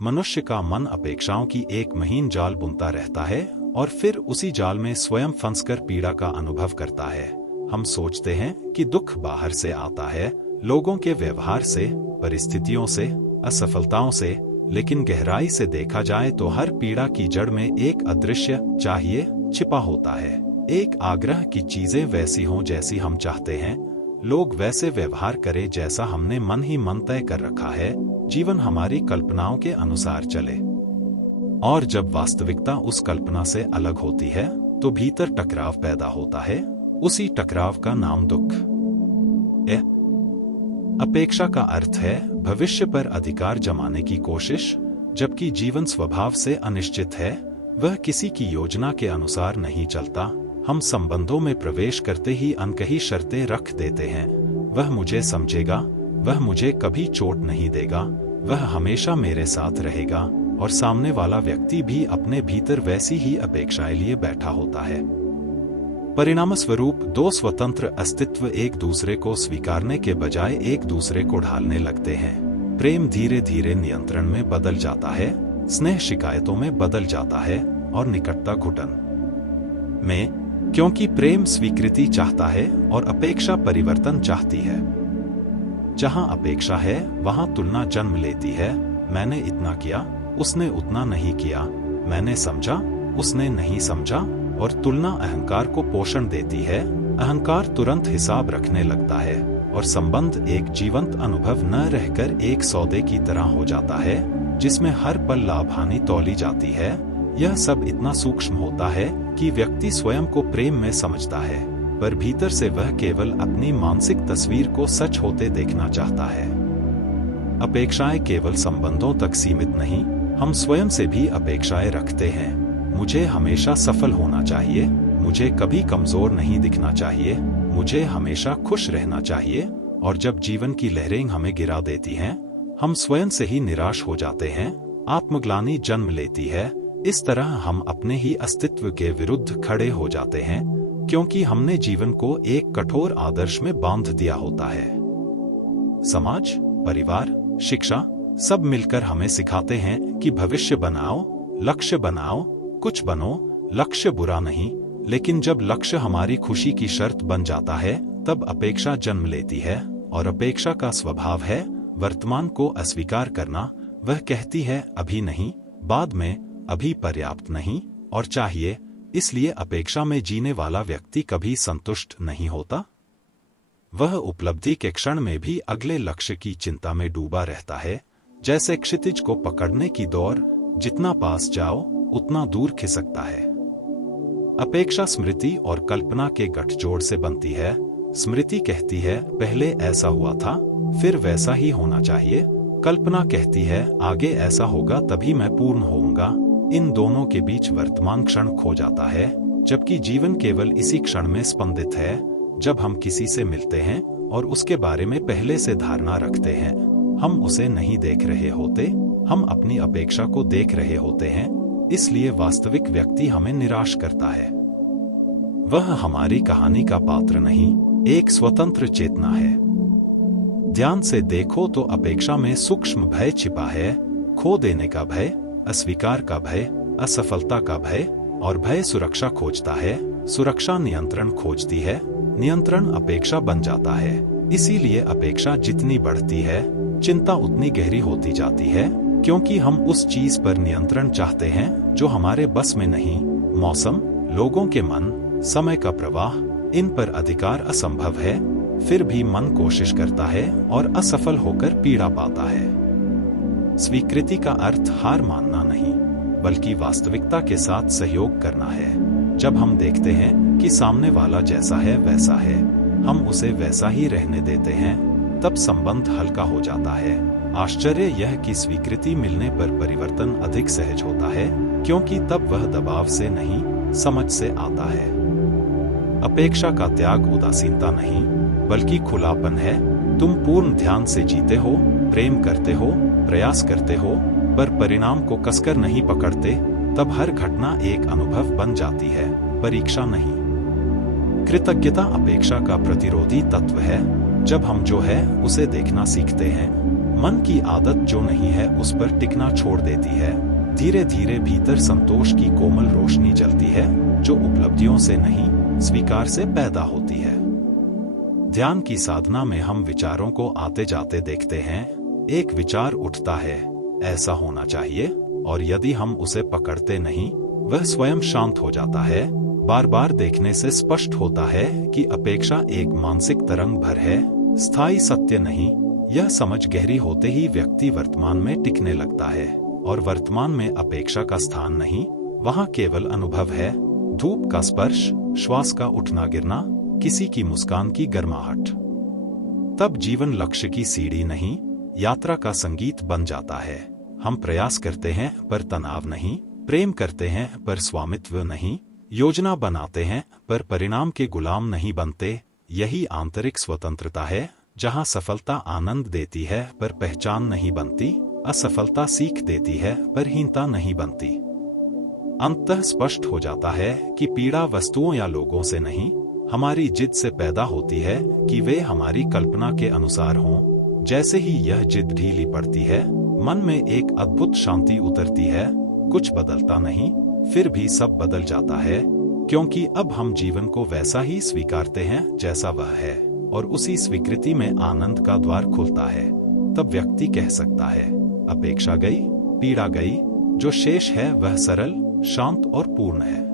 मनुष्य का मन अपेक्षाओं की एक महीन जाल बुनता रहता है और फिर उसी जाल में स्वयं फंसकर पीड़ा का अनुभव करता है। हम सोचते हैं कि दुख बाहर से आता है, लोगों के व्यवहार से, परिस्थितियों से, असफलताओं से, लेकिन गहराई से देखा जाए तो हर पीड़ा की जड़ में एक अदृश्य चाहिए छिपा होता है। एक आग्रह की चीजें वैसी हों जैसी हम चाहते हैं, लोग वैसे व्यवहार करें जैसा हमने मन ही मन तय कर रखा है, जीवन हमारी कल्पनाओं के अनुसार चले। और जब वास्तविकता उस कल्पना से अलग होती है तो भीतर टकराव पैदा होता है। उसी टकराव का नाम दुख है। अपेक्षा का अर्थ है भविष्य पर अधिकार जमाने की कोशिश, जबकि जीवन स्वभाव से अनिश्चित है, वह किसी की योजना के अनुसार नहीं चलता। हम संबंधों में प्रवेश करते ही अनकही शर्तें रख देते हैं। वह मुझे समझेगा, वह मुझे कभी चोट नहीं देगा, वह हमेशा मेरे साथ रहेगा, और सामने वाला व्यक्ति भी अपने भीतर वैसी ही अपेक्षाएं लिए बैठा होता है। परिणामस्वरूप दो स्वतंत्र अस्तित्व एक दूसरे को स्वीकारने के बजाय एक दूसरे को ढालने लगते हैं। प्रेम धीरे धीरे नियंत्रण में बदल जाता है, स्नेह शिकायतों में बदल जाता है, और निकटता घुटन में, क्योंकि प्रेम स्वीकृति चाहता है और अपेक्षा परिवर्तन चाहती है। जहां अपेक्षा है वहां तुलना जन्म लेती है। मैंने इतना किया, उसने उतना नहीं किया, मैंने समझा, उसने नहीं समझा, और तुलना अहंकार को पोषण देती है। अहंकार तुरंत हिसाब रखने लगता है और संबंध एक जीवंत अनुभव न रहकर एक सौदे की तरह हो जाता है, जिसमें हर पल लाभ हानि तौली जाती है। यह सब इतना सूक्ष्म होता है कि व्यक्ति स्वयं को प्रेम में समझता है, पर भीतर से वह केवल अपनी मानसिक तस्वीर को सच होते देखना चाहता है। अपेक्षाएं केवल संबंधों तक सीमित नहीं, हम स्वयं से भी अपेक्षाएं रखते हैं। मुझे हमेशा सफल होना चाहिए, मुझे कभी कमजोर नहीं दिखना चाहिए, मुझे हमेशा खुश रहना चाहिए, और जब जीवन की लहरें हमें गिरा देती हैं, हम स्वयं से ही निराश हो जाते हैं। आत्मग्लानि जन्म लेती है। इस तरह हम अपने ही अस्तित्व के विरुद्ध खड़े हो जाते हैं, क्योंकि हमने जीवन को एक कठोर आदर्श में बांध दिया होता है। समाज, परिवार, शिक्षा सब मिलकर हमें सिखाते हैं कि भविष्य बनाओ, लक्ष्य बनाओ, कुछ बनो, लक्ष्य बुरा नहीं, लेकिन जब लक्ष्य हमारी खुशी की शर्त बन जाता है तब अपेक्षा जन्म लेती है, और अपेक्षा का स्वभाव है वर्तमान को अस्वीकार करना। वह कहती है अभी नहीं, बाद में, अभी पर्याप्त नहीं, और चाहिए। इसलिए अपेक्षा में जीने वाला व्यक्ति कभी संतुष्ट नहीं होता। वह उपलब्धि के क्षण में भी अगले लक्ष्य की चिंता में डूबा रहता है, जैसे क्षितिज को पकड़ने की दौड़, जितना पास जाओ उतना दूर खिसकता है। अपेक्षा स्मृति और कल्पना के गठजोड़ से बनती है। स्मृति कहती है पहले ऐसा हुआ था, फिर वैसा ही होना चाहिए। कल्पना कहती है आगे ऐसा होगा तभी मैं पूर्ण होऊंगा। इन दोनों के बीच वर्तमान क्षण खो जाता है, जबकि जीवन केवल इसी क्षण में स्पंदित है, जब हम किसी से मिलते हैं और उसके बारे में पहले से धारणा रखते हैं। हम उसे नहीं देख रहे होते, हम अपनी अपेक्षा को देख रहे होते हैं। इसलिए वास्तविक व्यक्ति हमें निराश करता है। वह हमारी कहानी का पात्र नहीं, एक स्वतंत्र चेतना है। ध्यान से देखो तो अपेक्षा में सूक्ष्म भय छिपा है, खो देने का भय, अस्वीकार का भय, असफलता का भय, और भय सुरक्षा खोजता है, सुरक्षा नियंत्रण खोजती है, नियंत्रण अपेक्षा बन जाता है। इसीलिए अपेक्षा जितनी बढ़ती है, चिंता उतनी गहरी होती जाती है, क्योंकि हम उस चीज पर नियंत्रण चाहते हैं जो हमारे बस में नहीं। मौसम, लोगों के मन, समय का प्रवाह, इन पर अधिकार असंभव है। फिर भी मन कोशिश करता है और असफल होकर पीड़ा पाता है। स्वीकृति का अर्थ हार मानना नहीं, बल्कि वास्तविकता के साथ सहयोग करना है। जब हम देखते हैं कि सामने वाला जैसा है वैसा है, हम उसे वैसा ही रहने देते हैं, तब संबंध हल्का हो जाता है। आश्चर्य यह कि स्वीकृति मिलने पर परिवर्तन अधिक सहज होता है, क्योंकि तब वह दबाव से नहीं, समझ से आता है। अपेक्षा का त्याग उदासीनता नहीं, बल्कि खुलापन है। तुम पूर्ण ध्यान से जीते हो, प्रेम करते हो, प्रयास करते हो, पर परिणाम को कसकर नहीं पकड़ते, तब हर घटना एक अनुभव बन जाती है, परीक्षा नहीं। कृतज्ञता अपेक्षा का प्रतिरोधी तत्व है। जब हम जो है उसे देखना सीखते हैं, मन की आदत जो नहीं है उस पर टिकना छोड़ देती है। धीरे धीरे भीतर संतोष की कोमल रोशनी जलती है, जो उपलब्धियों से नहीं, स्वीकार से पैदा होती है। ध्यान की साधना में हम विचारों को आते जाते देखते हैं। एक विचार उठता है, ऐसा होना चाहिए, और यदि हम उसे पकड़ते नहीं, वह स्वयं शांत हो जाता है। बार बार देखने से स्पष्ट होता है कि अपेक्षा एक मानसिक तरंग भर है, स्थायी सत्य नहीं। यह समझ गहरी होते ही व्यक्ति वर्तमान में टिकने लगता है, और वर्तमान में अपेक्षा का स्थान नहीं, वहां केवल अनुभव है। धूप का स्पर्श, श्वास का उठना गिरना, किसी की मुस्कान की गर्माहट। तब जीवन लक्ष्य की सीढ़ी नहीं, यात्रा का संगीत बन जाता है। हम प्रयास करते हैं पर तनाव नहीं, प्रेम करते हैं पर स्वामित्व नहीं, योजना बनाते हैं पर परिणाम के गुलाम नहीं बनते। यही आंतरिक स्वतंत्रता है, जहां सफलता आनंद देती है पर पहचान नहीं बनती, असफलता सीख देती है पर हीनता नहीं बनती। अंततः स्पष्ट हो जाता है कि पीड़ा वस्तुओं या लोगों से नहीं, हमारी जिद से पैदा होती है कि वे हमारी कल्पना के अनुसार हों। जैसे ही यह जिद ढीली पड़ती है, मन में एक अद्भुत शांति उतरती है। कुछ बदलता नहीं, फिर भी सब बदल जाता है, क्योंकि अब हम जीवन को वैसा ही स्वीकारते हैं जैसा वह है, और उसी स्वीकृति में आनंद का द्वार खुलता है। तब व्यक्ति कह सकता है, अपेक्षा गई, पीड़ा गई, जो शेष है वह सरल, शांत और पूर्ण है।